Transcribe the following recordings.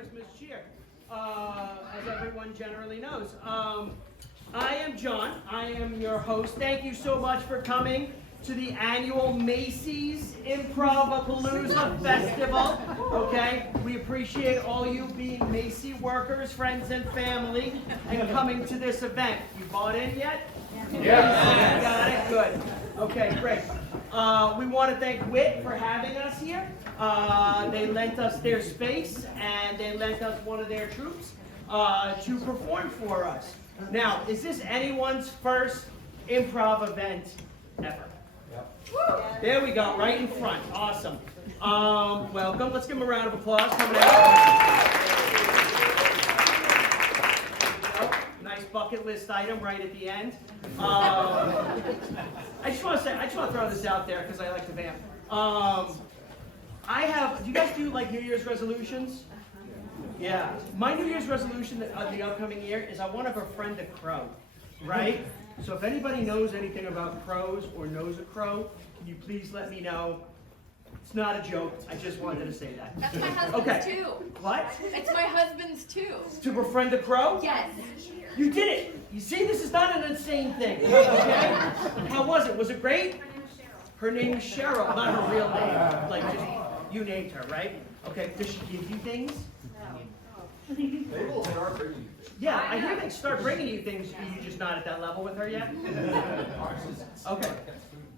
Christmas cheer, as everyone generally knows. I am John. I am your host. Thank you so much for coming to the annual Macy's Improv-a-Palooza Festival. Okay, we appreciate all you being Macy workers, friends, and family, and coming to this event. You bought in yet? Yes. Got it. Good. Okay, great. We want to thank WIT for having us here. They lent us their space, and they lent us one of their troops to perform for us. Now, is this anyone's first improv event ever? Yep. There we go, right in front. Awesome. Welcome. Let's give them a round of applause. Coming out. Nice bucket list item right at the end. I just want to throw this out there because I like to vamp. Do you guys do like New Year's resolutions? Yeah. My New Year's resolution of the upcoming year is I want to befriend a crow, right? So if anybody knows anything about crows or knows a crow, can you please let me know? It's not a joke. I just wanted to say that. That's my husband's too. What? It's my husband's too. To befriend a crow? Yes. You did it. You see, this is not an insane thing. Okay? How was it? Was it great? Her name is Cheryl, not her real name. Like, just, you named her, right? Okay. Does she give you things? They will start bringing you things. Yeah, I hear they start bringing you things. You're just not at that level with her yet? Okay.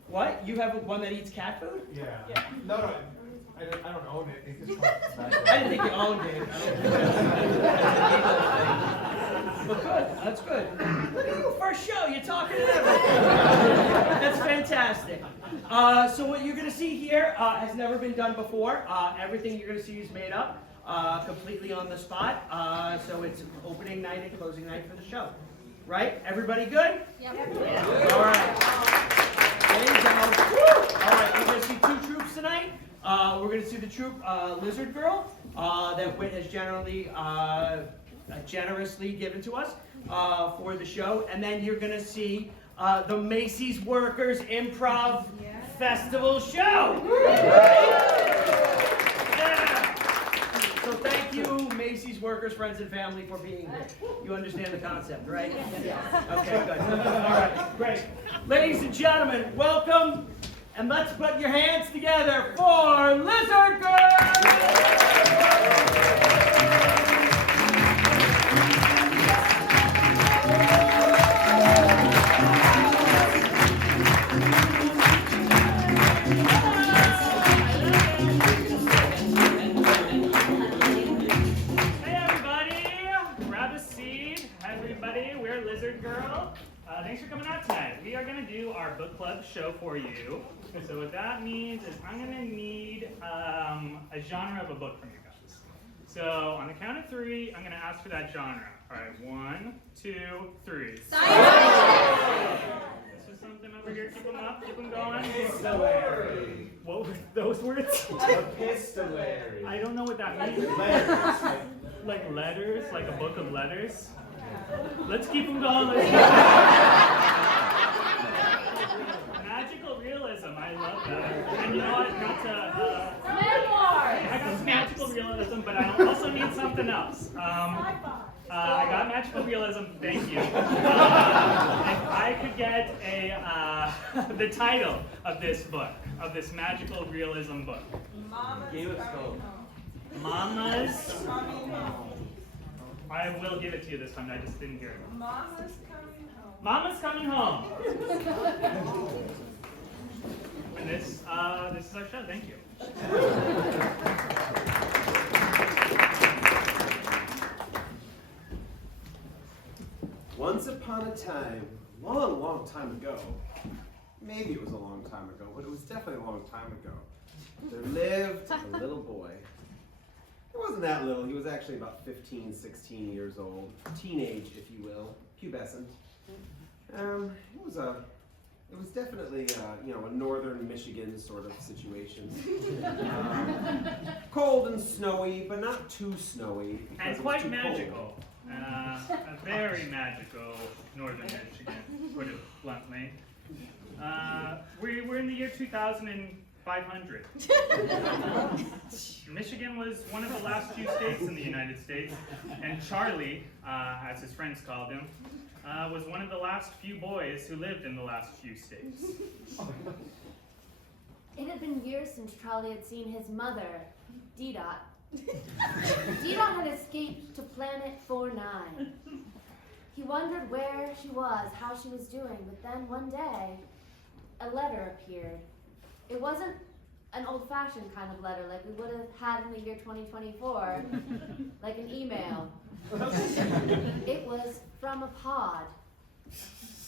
What? You have one that eats cat food? Yeah. No, I don't own it. It just I didn't think you owned it. But good. That's good. Look at you, first show. You're talking and everything. That's fantastic. So what you're going to see here has never been done before. Everything you're going to see is made up. Completely on the spot. So it's opening night and closing night for the show. Right? Everybody good? Yep. Yeah. All right. There you go. All right, we're going to see two troops tonight. We're going to see the troupe Lizard Girl that WIT has generously given to us for the show. And then you're going to see the Macy's Workers Improv Festival show. So thank you, Macy's workers, friends, and family for being here. You understand the concept, right? Yeah. Okay, good. All right, great. Ladies and gentlemen, welcome, and let's put your hands together for Lizard Girl! Thanks for coming out tonight. We are going to do our book club show for you. So what that means is I'm going to need a genre of a book from you guys. So on the count of three, I'm going to ask for that genre. All right, 1, 2, 3. Science! This is something over here. Keep them up. Keep them going. Epistolary. What were those words? Epistolary. I don't know what that means. Letters. Like letters? Like a book of letters? Let's keep them going. Magical realism. I love that. And you know what? I got some magical realism, but I also need something else. I got magical realism. Thank you. If I could get the title of this book, of this magical realism book. Mama's Coming Home. I will give it to you this time. I just didn't hear it. Mama's Coming Home. Mama's Coming Home. And this is our show. Thank you. Once upon a time, long, long time ago, maybe it was a long time ago, but it was definitely a long time ago, there lived a little boy. He wasn't that little, he was actually about 15, 16 years old, teenage, if you will, pubescent. It was definitely, a northern Michigan sort of situation. Cold and snowy, but not too snowy. And quite magical. A very magical northern Michigan, to put it bluntly. We're in the year 2500. Michigan was one of the last last few states in the United States, and Charlie, as his friends called him, was one of the last few boys who lived in the last few states. It had been years since Charlie had seen his mother, D-Dot. D-Dot had escaped to planet 49. He wondered where she was, how she was doing, but then one day, a letter appeared. It wasn't an old-fashioned kind of letter like we would have had in the year 2024, like an email. It was from a pod.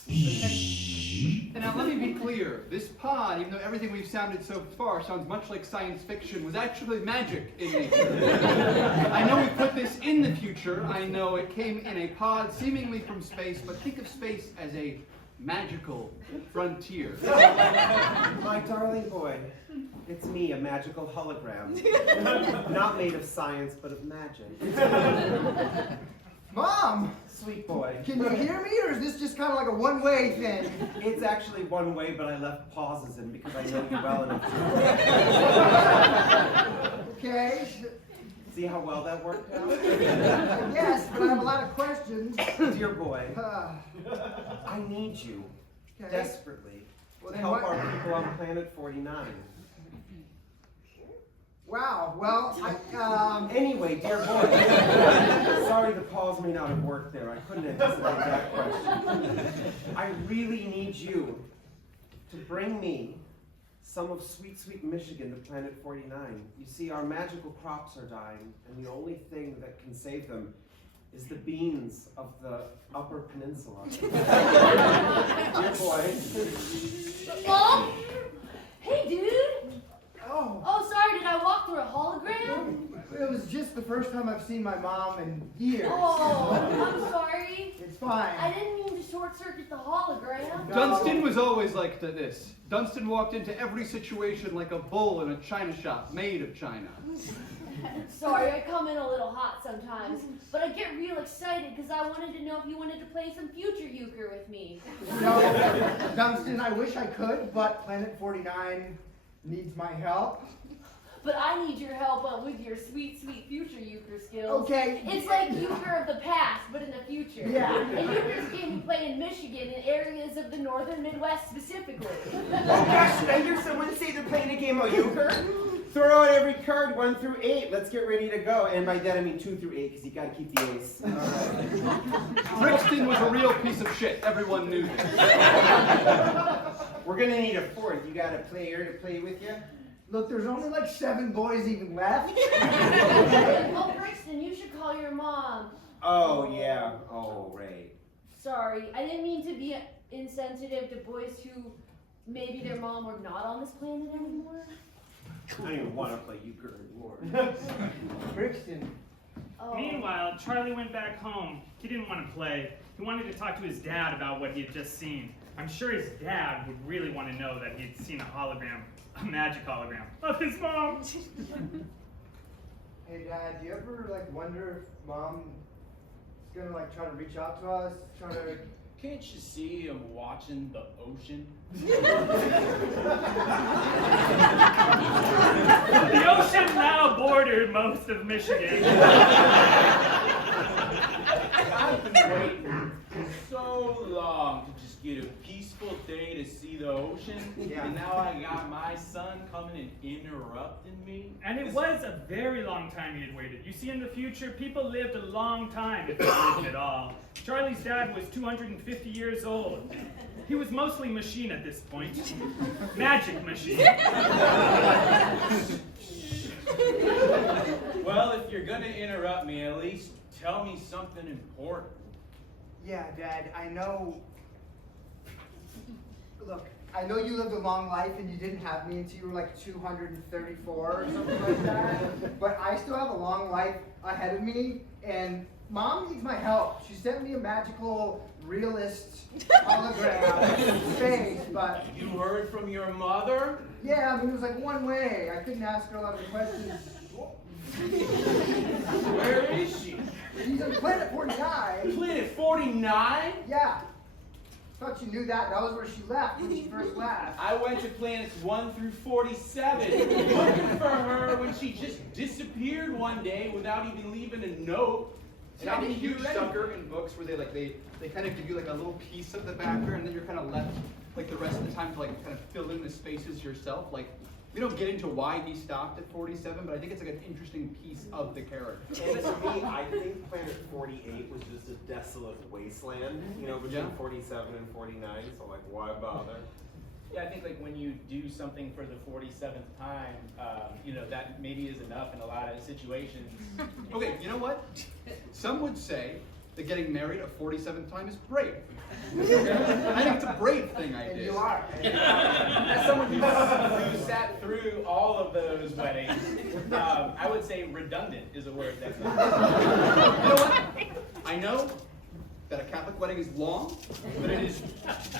And now let me be clear, this pod, even though everything we've sounded so far sounds much like science fiction, was actually magic in nature. I know we put this in the future, I know it came in a pod seemingly from space, but think of space as a magical frontier. My darling boy, it's me, a magical hologram. Not made of science, but of magic. Mom, Sweet boy. can you hear me, or is this just kind of like a one-way thing? It's actually one way, but I left pauses in because I know you well enough to. Okay. See how well that worked out? Yes, but I have a lot of questions. Dear boy, I need you Okay. desperately Well, to then help what- our people on planet 49. Wow. Well, Anyway, dear boy, sorry the pause may not have worked there. I couldn't anticipate that question. I really need you to bring me some of sweet, sweet Michigan to planet 49. You see, our magical crops are dying, and the only thing that can save them is the beans of the Upper Peninsula. Dear boy. Mom? Hey, dude! oh, Oh, sorry, did I walk through a hologram? it was just the first time I've seen my mom in years. Oh, I'm sorry. It's fine. I didn't mean to short-circuit the hologram. No. Dunstan was always like this. Dunstan walked into every situation like a bull in a china shop made of china. Sorry, I come in a little hot sometimes, but I get real excited because I wanted to know if you wanted to play some future euchre with me. No, Dunstan, I wish I could, but Planet 49 needs my help. But I need your help with your sweet, sweet future euchre skills. Okay. It's like euchre of the past, but in the future. Yeah. And euchre's a game we play in Michigan in areas of the northern Midwest specifically. Oh gosh, did I hear someone say they're playing a game of euchre? Throw out every card 1 through 8. Let's get ready to go. And by that I mean 2 through 8, because you got to keep the ace. All right. Brixton was a real piece of shit. Everyone knew this. We're gonna need a fourth. You got a player to play with you? Look, there's only like 7 boys even left. Oh, Brixton, you should call your mom. Oh yeah. Oh right. Sorry, I didn't mean to be insensitive to boys who maybe their mom were not on this planet anymore. I don't even want to play euchre anymore. Brixton. Oh. Meanwhile, Charlie went back home. He didn't want to play. He wanted to talk to his dad about what he had just seen. I'm sure his dad would really want to know that he had seen a hologram, a magic hologram, of his mom. Hey, Dad, do you ever like wonder if Mom is gonna like try to reach out to us, try to? Can't you see I'm watching the ocean? The ocean now bordered most of Michigan. I've been waiting so long to just get a peaceful day to see the ocean, Yeah. and now I got my son coming and interrupting me. And it was a very long time he had waited. You see, in the future, people lived a long time if they lived at all. Charlie's dad was 250 years old. He was mostly machine at this point. Magic machine. Well, if you're gonna interrupt me, at least tell me something important. Yeah, Dad, I know. Look, I know you lived a long life and you didn't have me until you were like 234 or something like that. But I still have a long life ahead of me, and Mom needs my help. She sent me a magical realist hologram in space, but You heard from your mother? yeah, I mean, it was like one way. I couldn't ask her a lot of the questions. Where is she? She's on planet 49. Planet 49? Yeah. About thought you knew that. That was where she left when she first left. I went to planets 1 through 47 looking for her when she just disappeared one day without even leaving a note. And I'm a huge sucker in books where they kind of give you like a little piece of the background, and then you're kind of left like the rest of the time to like kind of fill in the spaces yourself. Like we don't get into why he stopped at 47, but I think it's like an interesting piece of the character. And for me, I think Planet 48 was just a desolate wasteland, you know, between 47 and 49, so like, why bother? Yeah, I think like when you do something for the 47th time, you know, that maybe is enough in a lot of situations. Okay, you know what? Some would say that getting married a 47th time is brave. I think it's a brave thing I And did. you are. As someone who sat through all of those weddings, I would say redundant is a word that's You know what? I know that a Catholic wedding is long, but it is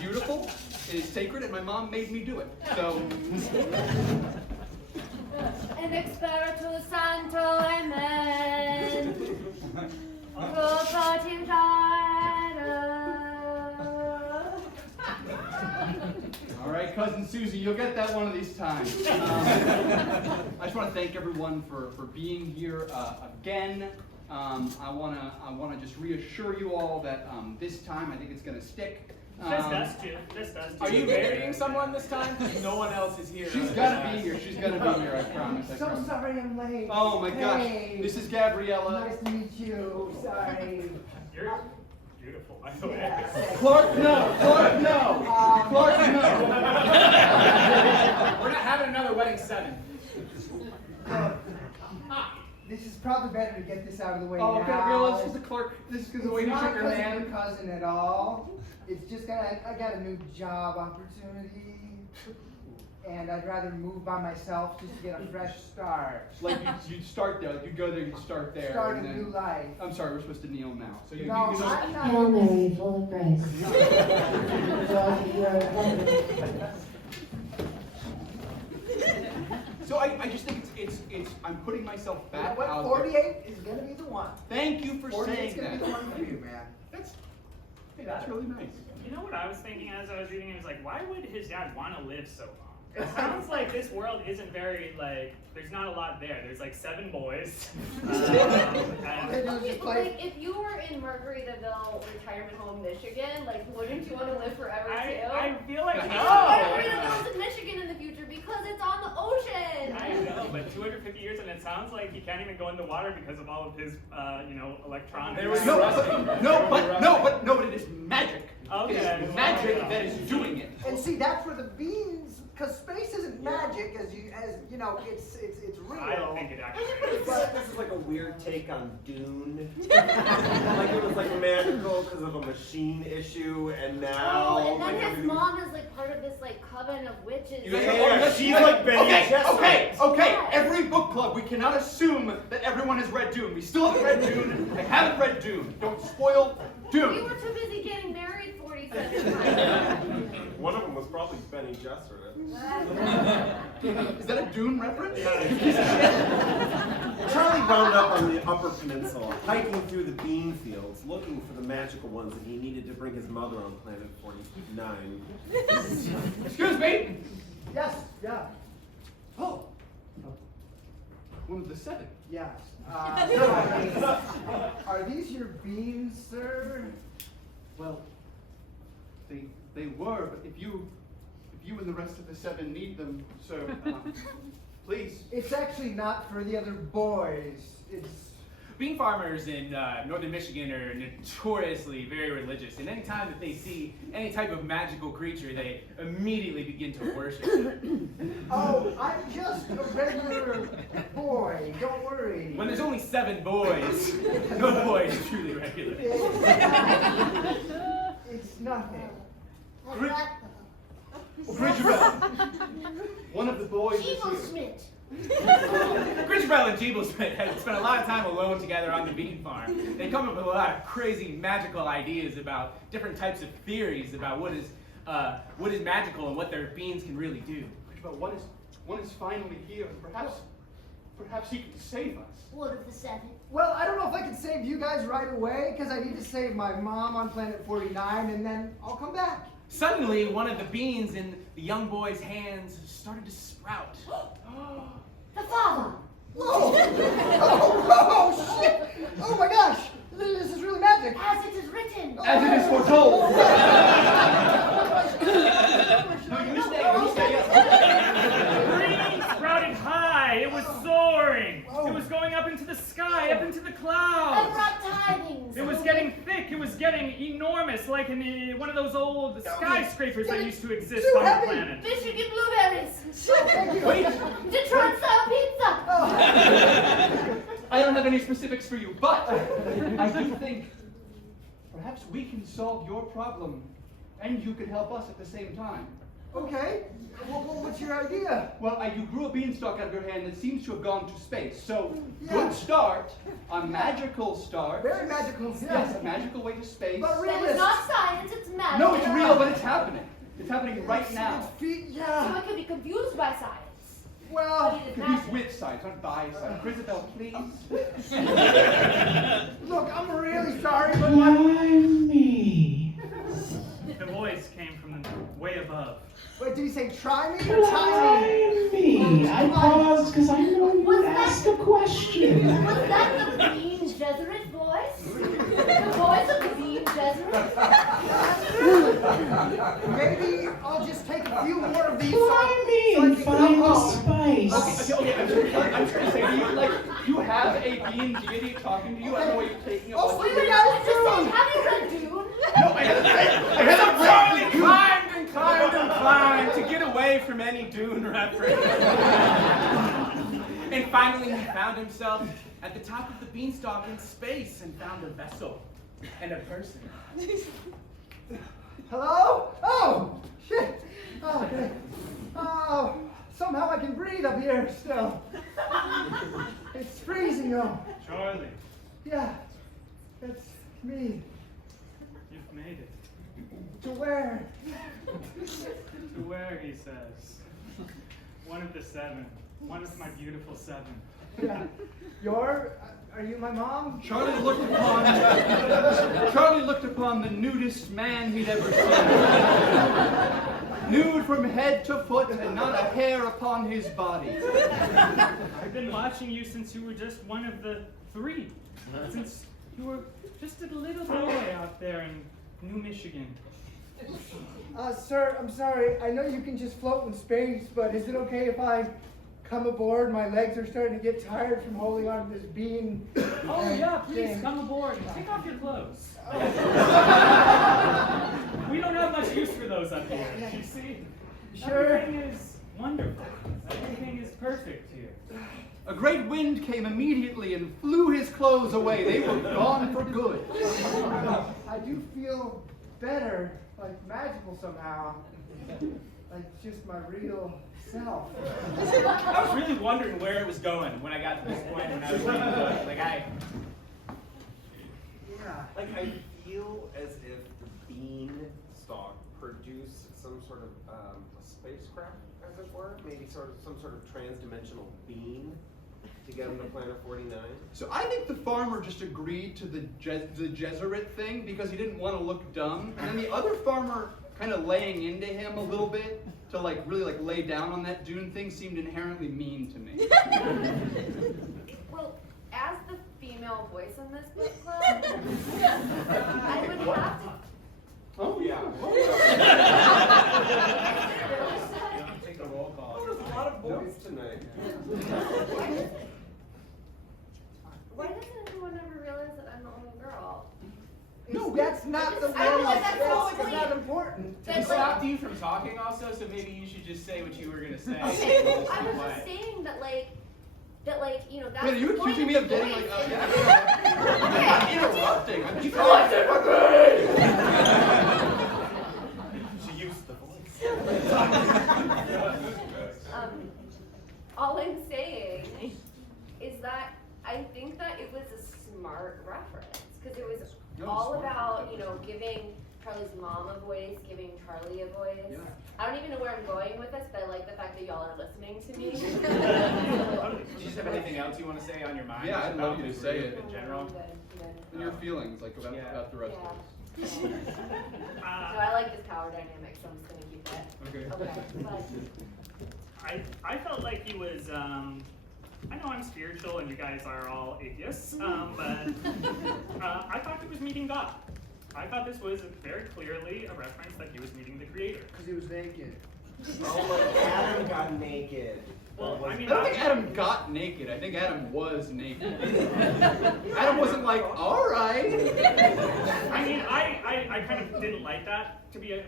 beautiful, it is sacred, and my mom made me do it. So, En Espiritu Santo, amen. all right, Cousin Susie, you'll get that one of these times. I just want to thank everyone for being here again. I wanna just reassure you all that this time I think it's gonna stick. Just us two. Just us two. Are you marrying someone this time? Because no one else is here. She's gotta be here. She's gotta be here. I promise. I So promise. sorry I'm late. Oh my gosh. Hey. This is Gabriella. Nice to meet you. Sorry. You're beautiful, by the way. Yeah. Clark, no. Clark, no. Clark, no. We're not having another wedding 7. This is probably better to get this out of the way Oh, now. Gabriella, this is the Clark. This is the way It's you not shook your because of hand. your cousin at all. It's just I got a new job opportunity, and I'd rather move by myself just to get a fresh start. Like you'd start there. Like you'd go there. You'd start there. Start and a then, new life. I'm sorry. We're supposed to kneel now. So you No, know. I'm not. Hail Mary, full of grace. You are blessed. So I just think it's I'm putting myself You know back what? out 48 there. is gonna be the one. Thank you for 48 saying is gonna that. be the one for you, man. That's really nice. You know what I was thinking as I was reading it was like, why would his dad want to live so long? It sounds like this world isn't very, like, there's not a lot there. There's like 7 boys. And Okay, but like if you were in Margaritaville retirement home, Michigan, like wouldn't you want to live forever too? I feel like no. Margaritaville's in Michigan in the future because it's on the ocean. I know, but 250 years, and it sounds like he can't even go in the water because of all of his, electronics. No, but it is magic. Okay. It is magic that is doing it. And see, that's where the beans, because space isn't magic as you know, it's real. I don't think it actually is. But this is like a weird take on Dune. Like it was like magical because of a machine issue, and now. Oh, and then like, his everything- mom is like part of this like coven of witches. Yeah, she's like Benny Gesserit. Okay. Every book club, we cannot assume that everyone has read Dune. We still haven't read Dune. I haven't read Dune. Don't spoil Dune. You were too busy getting married 47 times. One of them was probably Benny Gesserit. Is that a Dune reference? Charlie wound up on the Upper Peninsula, hiking through the bean fields, looking for the magical ones that he needed to bring his mother on planet 49. Excuse me. Yes, yeah, Oh. One of the 7. yes. Are these your beans, sir? Well, they were, but if you and the rest of the 7 need them, so please. It's actually not for the other boys. It's Bean farmers in northern Michigan are notoriously very religious, and any time that they see any type of magical creature, they immediately begin to worship it. oh, I'm just a regular boy. Don't worry. When there's only 7 boys, no boy is truly regular. It's nothing. Grinchbell, one of the boys is Evil here. Schmidt. Grinchbell and Jeeblesmith have spent a lot of time alone together on the bean farm. They come up with a lot of crazy magical ideas about different types of theories about what is magical and what their beans can really do. Grinchbell, one is finally here, and perhaps he can save us. What of the 7? Well, I don't know if I can save you guys right away, because I need to save my mom on planet 49, and then I'll come back. Suddenly, one of the beans in the young boy's hands started to sprout. The father! Oh, shit! Oh my gosh! This is really magic! As it is written! As it is foretold. Green sprouted high. It was soaring. It was going up into the sky, up into the I clouds. brought tidings! It was getting thick. It was getting enormous, like in one of those old skyscrapers that used to exist on the planet. Michigan blueberries! Wait, Detroit style pizza! I don't have any specifics for you, but I do think perhaps we can solve your problem and you could help us at the same time. Okay. What's your idea? Well, you grew a beanstalk out of your hand that seems to have gone to space. So, good start, a magical start. Very magical. Yes, a magical way to space. But That realist. is not science, it's magic. No, it's real, but it's happening. It's happening right now. So Yeah. it could be confused by science. Well, But it is Confused magic. with science, not by science. Chrisabel, please. look, I'm really sorry, but The voice came from the way above. wait, did you say try me or tie me? I paused because I know you Was would that- ask a question. Was that the Bean Jesuit voice? The voice of the Bean Jesuit? Maybe I'll just take a few more of these. Try me so I and can find go the home. spice. Okay, I'm trying to say, you have a being deity talking to you. I don't know what you're taking a Oh, bunch wait, of- wait, Just saying, have you read Dune? No, I haven't Charlie climbed and climbed and climbed to get away from any Dune reference. And finally, he found himself at the top of the beanstalk in space and found a vessel and a person. Hello? Oh, shit. Oh, okay. Oh, somehow I can breathe up here still. It's freezing though. Charlie, Yeah, that's me. you've made it. To where? To where, he says. One of the seven. One of my beautiful seven. Yeah. Are you my mom? Charlie looked upon the nudest man he'd ever seen. Nude from head to foot and not a hair upon his body. I've been watching you since you were just one of the three. Since you were just a little boy out there in New Michigan. Sir, I'm sorry. I know you can just float in space, but is it okay if I come aboard? My legs are starting to get tired from holding on to this bean. Oh yeah, please thing. come aboard. Take off your clothes. We don't have much use for those up here. You see? Sure. Everything is wonderful. Everything is perfect here. A great wind came immediately and flew his clothes away. They were gone for good. I do feel better, like magical somehow. Like just my real self. I was really wondering where it was going when I got to this point when I was reading the book. Like I feel as if the beanstalk produced some sort of a spacecraft, as it were, maybe some sort of trans-dimensional beam to get him to Planet 49. So I think the farmer just agreed to the Jesuit thing because he didn't want to look dumb. And then the other farmer kind of laying into him a little bit to really lay down on that Dune thing seemed inherently mean to me. Well, as the female voice in this book club, I would have to. Oh yeah. Take a roll call. Oh, there's a lot of boys tonight. Why doesn't anyone ever realize that I'm the only girl? No, that's not the I feel one. like that's the whole It's point. not important. We stopped you from talking also, so maybe you should just say what you were gonna say. Okay, well, I was just saying that you know, that's Wait, are you the point accusing me of getting voice. I'm not interrupting. I'm just She used the voice. All I'm saying is that I think that it was a smart reference because it was all about, you know, giving Charlie's mom a voice, giving Charlie a voice. Yeah. I don't even know where I'm going with this, but I like the fact that y'all are listening to me. Do you just have anything else you want to say on your mind? Yeah, I'd love about you to the say group it. in general. Good. And your feelings, about the rest Yeah. of us. So I like this power dynamic, so I'm just gonna keep it. Okay. Okay, but I felt like he was, I know I'm spiritual and you guys are all atheists, but I thought he was meeting God. I thought this was very clearly a reference that he was meeting the Creator. Because he was naked. Oh, like Adam got naked. Well, I mean, I don't think Adam got naked. I think Adam was naked. Adam wasn't like, all right. I mean, I kind of didn't like that, to be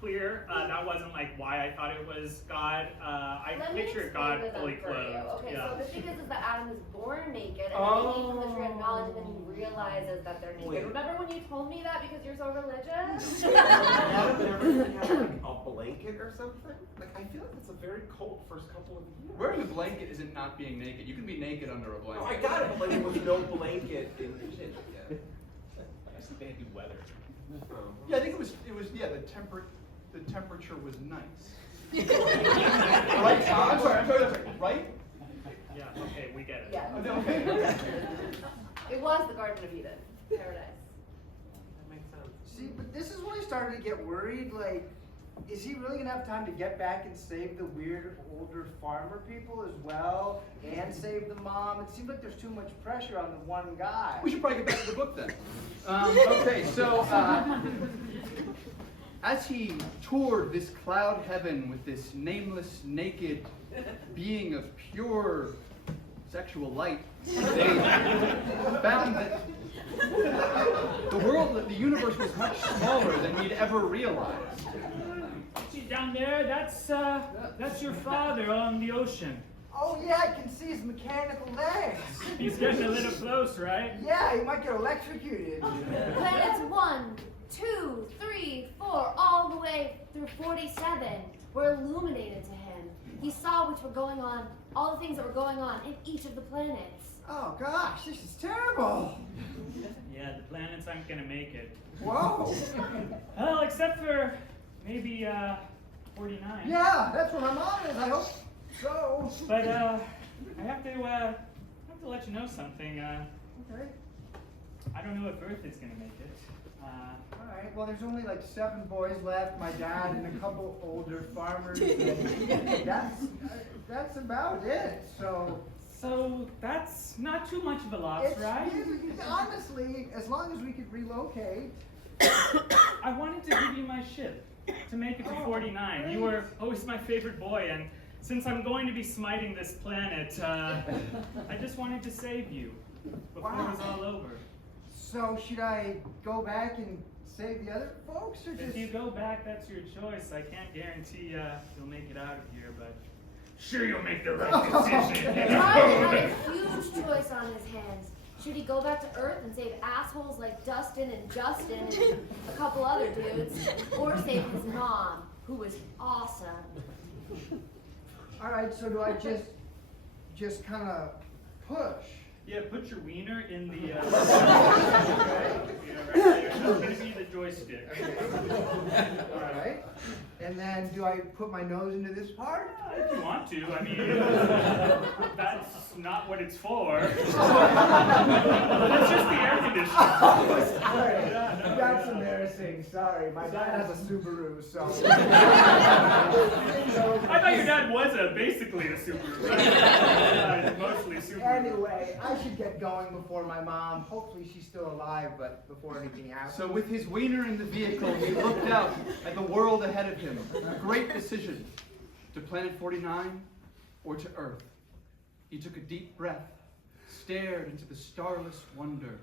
clear. That wasn't like why I thought it was God. I let me pictured explain God to them fully for you. clothed. Okay, Yeah. so the thing is that Adam is born naked, and then he eats from the tree of knowledge, and then he realizes that they're naked. Wait. Remember when you told me that because you're so religious? Adam never had like a blanket or something? Like, I feel like it's a very cold first couple of years. Wearing a blanket isn't not being naked. You can be naked under a blanket. No, I got it, but like there was no blanket in the shit yet. I just think they had to do weather. Yeah, I think it was yeah, the temperature was nice. Right? I'm sorry, right? Yeah, okay, we get it. Yeah. Oh, no, okay. It was the Garden of Eden, paradise. That makes sense. See, but this is when I started to get worried, like, is he really gonna have time to get back and save the weird older farmer people as well, and save the mom? It seems like there's too much pressure on the one guy. We should probably get back to the book then. Okay, so as he toured this cloud heaven with this nameless, naked being of pure sexual light, they found that the world, the universe was much smaller than we'd ever realized. See down there, that's your father on the ocean. Oh yeah, I can see his mechanical legs. He's getting a little close, right? Yeah, he might get electrocuted. Planets 1, 2, 3, 4, all the way through 47 were illuminated to him. He saw which were going on, all the things that were going on in each of the planets. Oh gosh, this is terrible. Yeah, the planets aren't gonna make it. Whoa. Well, except for maybe 49. Yeah, that's where my mom is. I hope so. But I have to let you know something. Okay. I don't know if Earth is gonna make it. All right. Well, there's only like 7 boys left. My dad and a couple older farmers. That's about it. So that's not too much of a loss, It's, right? honestly, as long as we could relocate. I wanted to give you my ship to make it to 49. You were always my favorite boy, and since I'm going to be smiting this planet, I just wanted to save you before it was all over. So should I go back and save the other folks, or If just? you go back, that's your choice. I can't guarantee you'll make it out of here, but sure you'll make the right decision. Ryan had a huge choice on his hands. Should he go back to Earth and save assholes like Dustin and Justin and a couple other dudes, or save his mom, who was awesome? All right. So do I just kind of push? Yeah, put your wiener in the yeah, right there. That's gonna be the joystick. All right. And then do I put my nose into this part? If you want to, I mean, that's not what it's for. That's just the air conditioner. Sorry. Yeah, no, That's yeah. embarrassing. Sorry. My dad has a Subaru, so. I thought your dad was basically a Subaru. Right? Mostly Subaru. Anyway, I should get going before my mom. Hopefully she's still alive, but before anything happens. So with his wiener in the vehicle, he looked out at the world ahead of him. A great decision. To planet 49 or to Earth. He took a deep breath, stared into the starless wonder,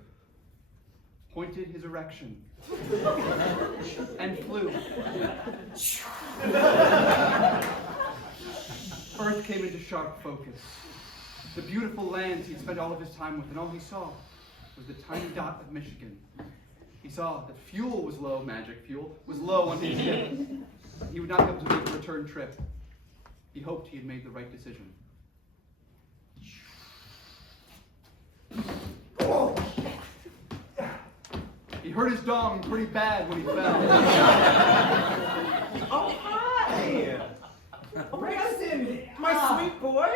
pointed his erection, and flew. Earth came into sharp focus. The beautiful lands he'd spent all of his time with, and all he saw was the tiny dot of Michigan. He saw that fuel was low, magic fuel, was low on his ship. He would not be able to make a return trip. He hoped he had made the right decision. Oh, He hurt his dong pretty bad when he fell. Oh, hi! Preston, my sweet boy.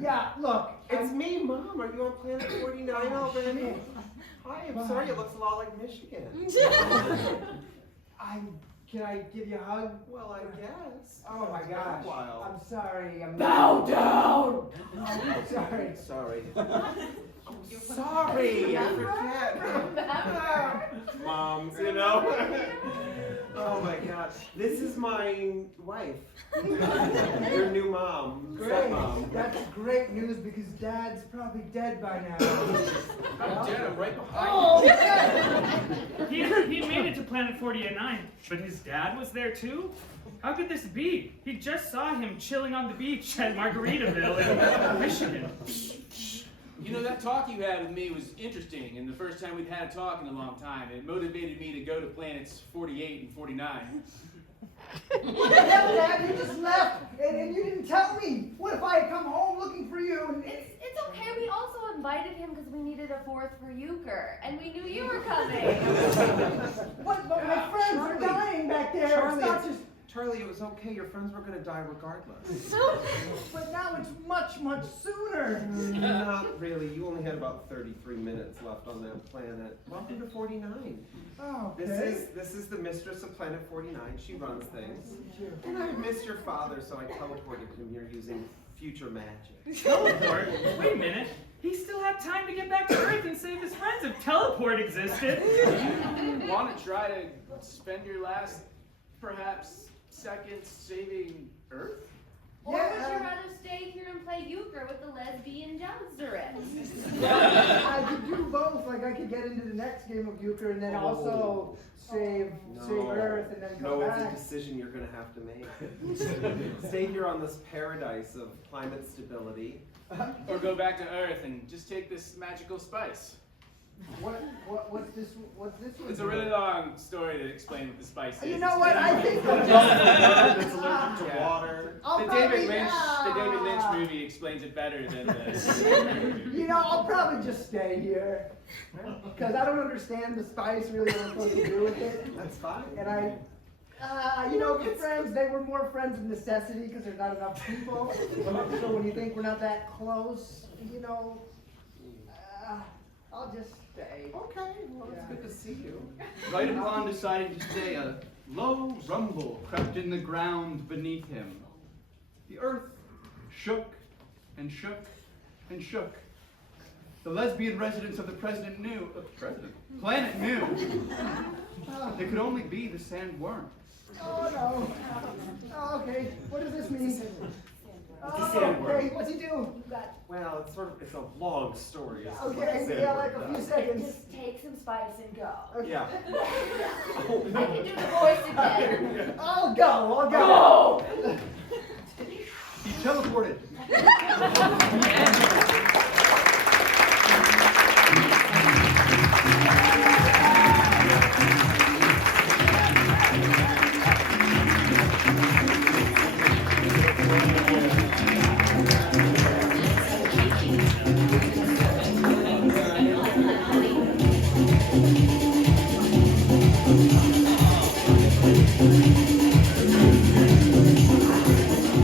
yeah, look, It's me, Mom. Are you on Planet 49 already? Hi, I'm sorry, it looks a lot like Michigan. Can I give you a hug? Well, I guess. Oh my gosh. I'm sorry. Bow down! I'm sorry. Sorry. Sorry, I forget. Remember? Moms, you know? Oh my gosh. This is my wife. Your new mom. Great. Stepmom. That's great news because Dad's probably dead by now. I'm dead, I'm right behind Oh, He made it to Planet 49, but his dad was there too? How could this be? He just saw him chilling on the beach at Margaritaville in Michigan. You know, that talk you had with me was interesting, and the first time we'd had a talk in a long time. It motivated me to go to planets 48 and 49. What the hell, Dad? You just left, and you didn't tell me. What if I had come home looking for you? And It's okay. We also invited him because we needed a fourth for euchre, and we knew you were coming. What? But my friends are dying back there. Charlie, It's not just. Charlie, it was okay. Your friends were gonna die regardless. But now it's much, much sooner. Not really. You only had about 33 minutes left on that planet. Welcome to 49. Oh, okay. This is the mistress of Planet 49. She runs things. And I missed your father, so I teleported him here using future magic. Teleport? Wait a minute. He still had time to get back to Earth and save his friends if teleport existed. You want to try to spend your last, perhaps, seconds saving Earth? Or would you rather stay here and play euchre with the lesbian Jezereth? I could do both. Like I could get into the next game of euchre and then also save Earth and then go back. No, back. it's a decision you're gonna have to make. Stay here on this paradise of climate stability. Or go back to Earth and just take this magical spice. What's this one? It's a really long story to explain what the spice is. You know what? I think I'm It's allergic to water. The David Lynch movie explains it better than the movie. You know, I'll probably just stay here. Because I don't understand the spice, really, what I'm supposed to do with it. That's fine. And you know, the friends, they were more friends of necessity because there's not enough people. So when you think we're not that close, you know, I'll just stay. Okay, well, it's good to see you. Right upon deciding to stay, a low rumble crept in the ground beneath him. The earth shook and shook and shook. The lesbian residents of the planet knew it could only be the sandworm. Oh no. Oh, okay, what does this mean? sandworm. Okay, what's he do? Well, it's a long story. Okay, yeah, like a few seconds. Just take some spice and go. Yeah. I can do the voice again. I'll go. Go! He teleported.